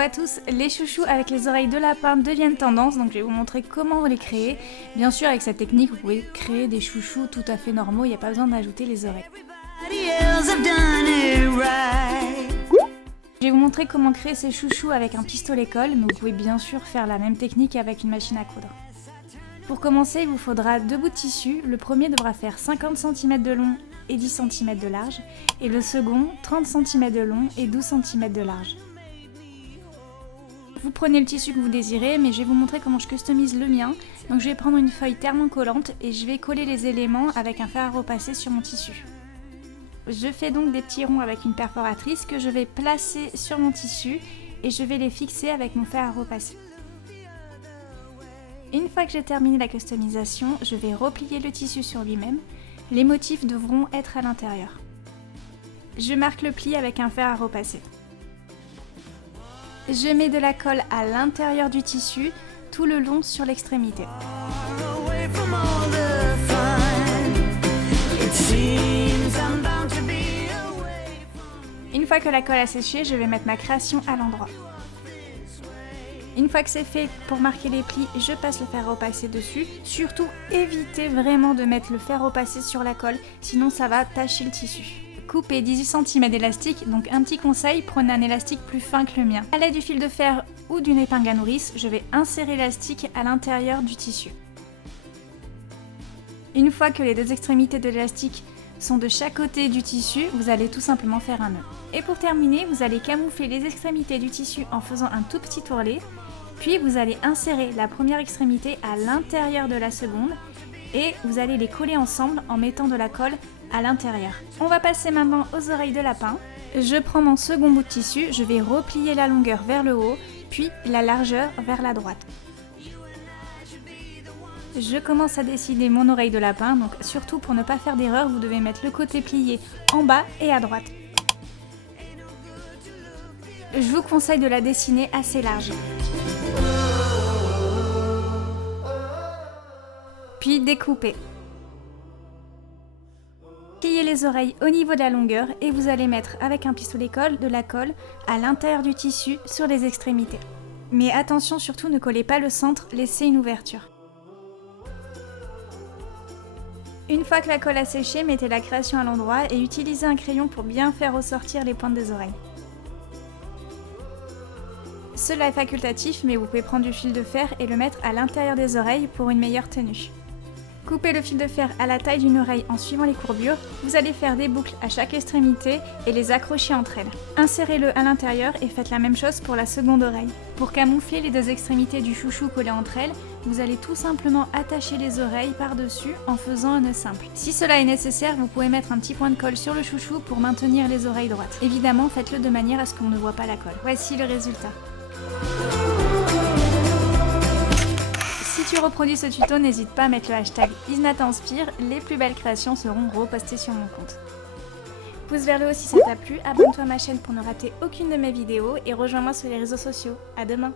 Hello à tous, les chouchous avec les oreilles de lapin deviennent tendance, donc je vais vous montrer comment les créer. Bien sûr, avec cette technique, vous pouvez créer des chouchous tout à fait normaux, il n'y a pas besoin d'ajouter les oreilles. Je vais vous montrer comment créer ces chouchous avec un pistolet colle, mais vous pouvez bien sûr faire la même technique avec une machine à coudre. Pour commencer, il vous faudra deux bouts de tissu. Le premier devra faire 50 cm de long et 10 cm de large, et le second 30 cm de long et 12 cm de large. Vous prenez le tissu que vous désirez, mais je vais vous montrer comment je customise le mien. Donc je vais prendre une feuille thermocollante et je vais coller les éléments avec un fer à repasser sur mon tissu. Je fais donc des petits ronds avec une perforatrice que je vais placer sur mon tissu et je vais les fixer avec mon fer à repasser. Une fois que j'ai terminé la customisation, je vais replier le tissu sur lui-même. Les motifs devront être à l'intérieur. Je marque le pli avec un fer à repasser. Je mets de la colle à l'intérieur du tissu, tout le long sur l'extrémité. Une fois que la colle a séché, je vais mettre ma création à l'endroit. Une fois que c'est fait, pour marquer les plis, je passe le fer à repasser dessus. Surtout, évitez vraiment de mettre le fer à repasser sur la colle, sinon ça va tacher le tissu. Coupez 18 cm d'élastique, donc un petit conseil, prenez un élastique plus fin que le mien. À l'aide du fil de fer ou d'une épingle à nourrice, je vais insérer l'élastique à l'intérieur du tissu. Une fois que les deux extrémités de l'élastique sont de chaque côté du tissu, vous allez tout simplement faire un nœud. Et pour terminer, vous allez camoufler les extrémités du tissu en faisant un tout petit tourlet, puis vous allez insérer la première extrémité à l'intérieur de la seconde et vous allez les coller ensemble en mettant de la colle à l'intérieur. On va passer maintenant aux oreilles de lapin. Je prends mon second bout de tissu, je vais replier la longueur vers le haut, puis la largeur vers la droite. Je commence à dessiner mon oreille de lapin, donc surtout pour ne pas faire d'erreur, vous devez mettre le côté plié en bas et à droite. Je vous conseille de la dessiner assez large. Puis découper. Pliez les oreilles au niveau de la longueur et vous allez mettre avec un pistolet colle de la colle à l'intérieur du tissu sur les extrémités. Mais attention, surtout ne collez pas le centre, laissez une ouverture. Une fois que la colle a séché, mettez la création à l'endroit et utilisez un crayon pour bien faire ressortir les pointes des oreilles. Cela est facultatif, mais vous pouvez prendre du fil de fer et le mettre à l'intérieur des oreilles pour une meilleure tenue. Coupez le fil de fer à la taille d'une oreille en suivant les courbures. Vous allez faire des boucles à chaque extrémité et les accrocher entre elles. Insérez-le à l'intérieur et faites la même chose pour la seconde oreille. Pour camoufler les deux extrémités du chouchou collées entre elles, vous allez tout simplement attacher les oreilles par-dessus en faisant un nœud simple. Si cela est nécessaire, vous pouvez mettre un petit point de colle sur le chouchou pour maintenir les oreilles droites. Évidemment, faites-le de manière à ce qu'on ne voit pas la colle. Voici le résultat. Si tu reproduis ce tuto, n'hésite pas à mettre le hashtag IsnaTinspire, les plus belles créations seront repostées sur mon compte. Pouce vers le haut si ça t'a plu, abonne-toi à ma chaîne pour ne rater aucune de mes vidéos et rejoins-moi sur les réseaux sociaux. À demain!